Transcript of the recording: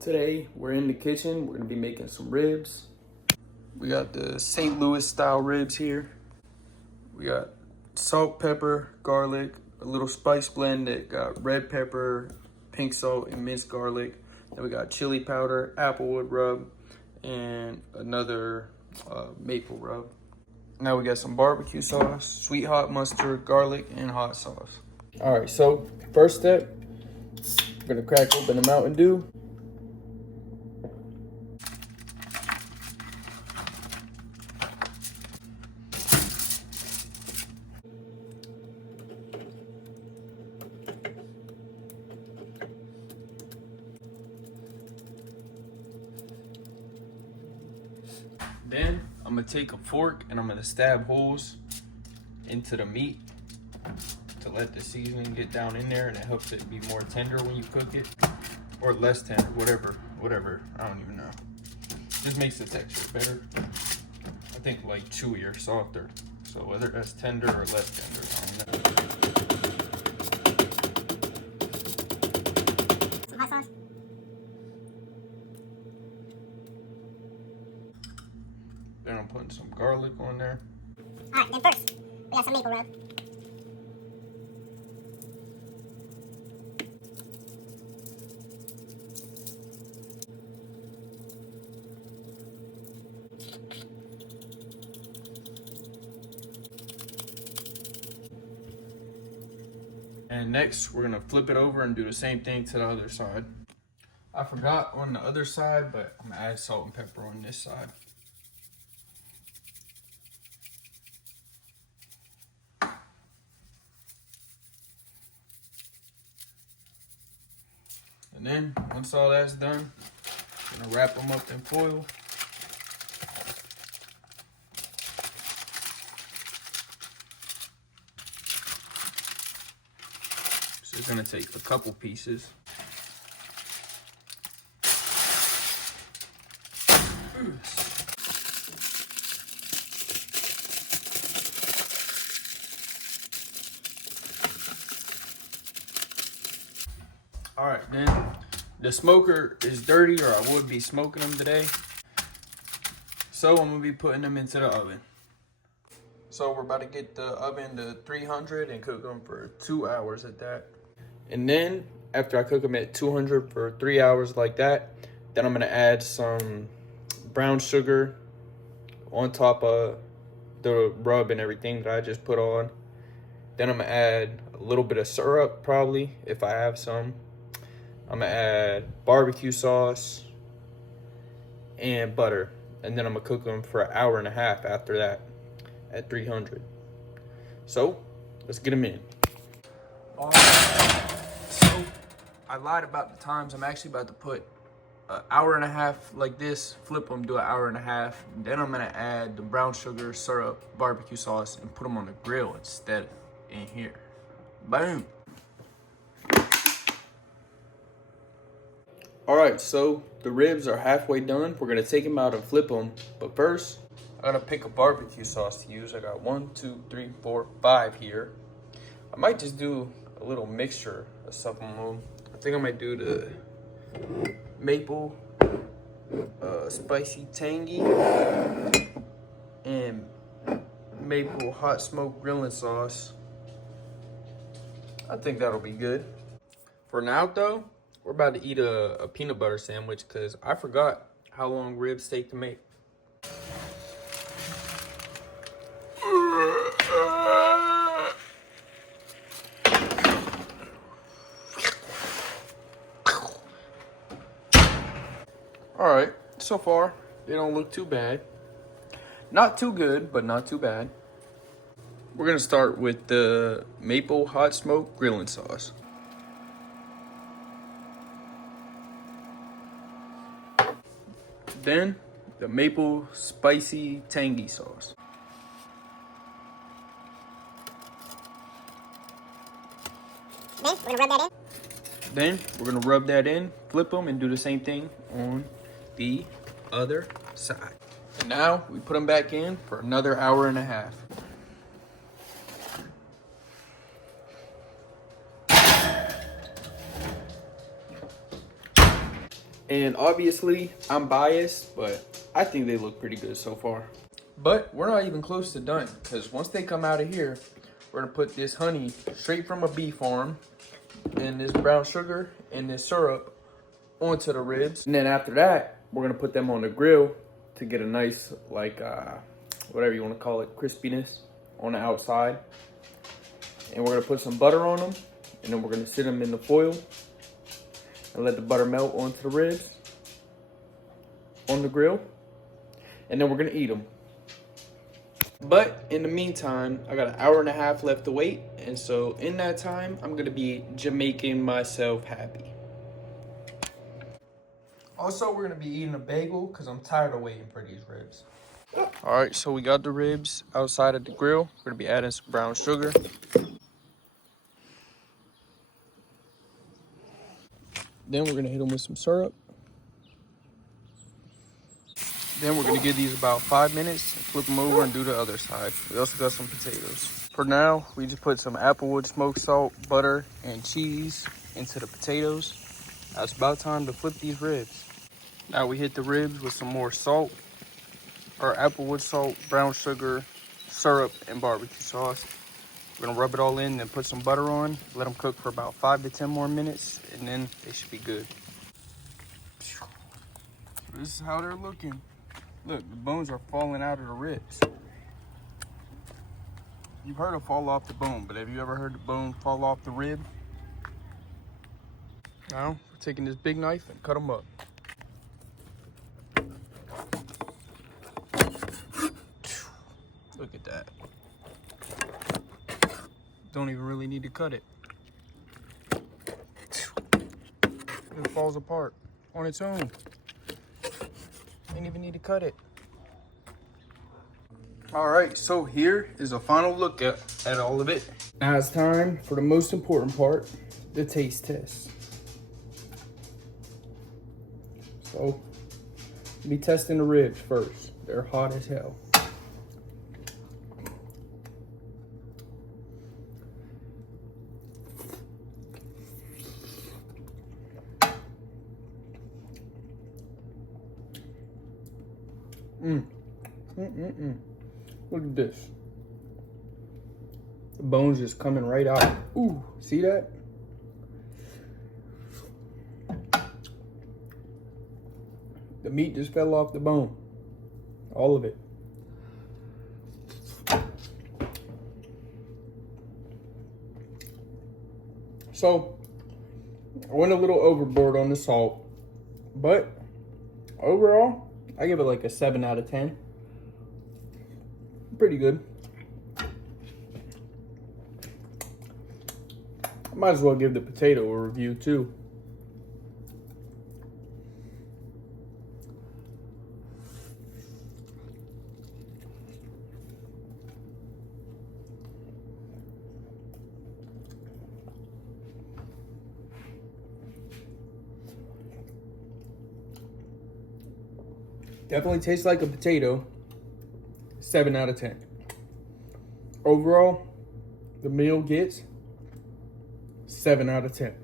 Today we're in the kitchen. We're gonna be making some ribs. We got the St. Louis style ribs here. We got salt, pepper, garlic, a little spice blend that got red pepper, pink salt, and minced garlic. Then we got chili powder, applewood rub, and another maple rub. Now we got some barbecue sauce, sweet hot mustard, garlic, and hot sauce. All right, so first step, we're gonna crack open the Mountain Dew. Then I'm gonna take a fork and I'm gonna stab holes into the meat to let the seasoning get down in there, and it helps it be more tender when you cook it, or less tender, whatever, I don't even know. Just makes the texture better. I think like chewier, softer. So whether that's tender or less tender, I don't know. Some hot sauce. Then I'm putting some garlic on there. Alright, then first, we got some maple rub. And next, we're gonna flip it over and do the same thing to the other side. I forgot on the other side, but I'm gonna add salt and pepper on this side. And then, once all that's done, I'm gonna wrap them up in foil. So it's gonna take a couple pieces. All right, then the smoker is dirty, or I would be smoking them today. So I'm gonna be putting them into the oven. So we're about to get the oven to 300 and cook them for 2 hours at that. And then after I cook them at 200 for 3 hours like that, then I'm gonna add some brown sugar on top of the rub and everything that I just put on. Then I'm gonna add a little bit of syrup, probably, if I have some. I'm gonna add barbecue sauce and butter. And then I'm gonna cook them for 1.5 hours after that at 300. So let's get them in. All right. So I lied about the times. I'm actually about to put 1.5 hours like this, flip them, do 1.5 hours. Then I'm gonna add the brown sugar, syrup, barbecue sauce, and put them on the grill instead in here. Boom. All right, so the ribs are halfway done. We're gonna take them out and flip them. But first, I gotta pick a barbecue sauce to use. I got 1, 2, 3, 4, 5 here. I might just do a little mixture of some of them. I think I might do the maple, spicy tangy, and maple hot smoke grilling sauce. I think that'll be good. For now though, we're about to eat a peanut butter sandwich because I forgot how long ribs take to make. All right, so far they don't look too bad. Not too good, but not too bad. We're gonna start with the maple hot smoke grilling sauce. Then the maple spicy tangy sauce. Then we're gonna rub that in, flip them, and do the same thing on the other side. And now we put them back in for another 1.5 hours. And obviously, I'm biased, but I think they look pretty good so far. But we're not even close to done, because once they come out of here, we're gonna put this honey straight from a bee farm and this brown sugar and this syrup onto the ribs. And then after that, we're gonna put them on the grill to get a nice, like, whatever you wanna call it, crispiness on the outside. And we're gonna put some butter on them, and then we're gonna sit them in the foil and let the butter melt onto the ribs on the grill. And then we're gonna eat them. But in the meantime, I got an hour and a half left to wait. And so in that time, I'm gonna be Jamaican myself happy. Also, we're gonna be eating a bagel because I'm tired of waiting for these ribs. All right, so we got the ribs outside of the grill. We're gonna be adding some brown sugar. Then we're gonna hit them with some syrup. Then we're gonna give these about 5 minutes, flip them over and do the other side. We also got some potatoes. For now, we just put some applewood smoked salt, butter, and cheese into the potatoes. Now it's about time to flip these ribs. Now we hit the ribs with some more salt, or applewood salt, brown sugar, syrup, and barbecue sauce. We're gonna rub it all in, then put some butter on, let them cook for about 5 to 10 more minutes, and then they should be good. This is how they're looking. Look, the bones are falling out of the ribs. You've heard of fall off the bone, but have you ever heard the bone fall off the rib? Now, we're taking this big knife and cut them up. Look at that. Don't even really need to cut it. It falls apart on its own. Ain't even need to cut it. All right, so here is a final look at all of it. Now it's time for the most important part, the taste test. So, be testing the ribs first. They're hot as hell. Look at this. The bone's just coming right out. Ooh, see that? The meat just fell off the bone. All of it. So, I went a little overboard on the salt, but overall, I give it like a 7 out of 10. Pretty good. I might as well give the potato a review too. Definitely tastes like a potato. 7 out of 10. Overall, the meal gets 7 out of 10.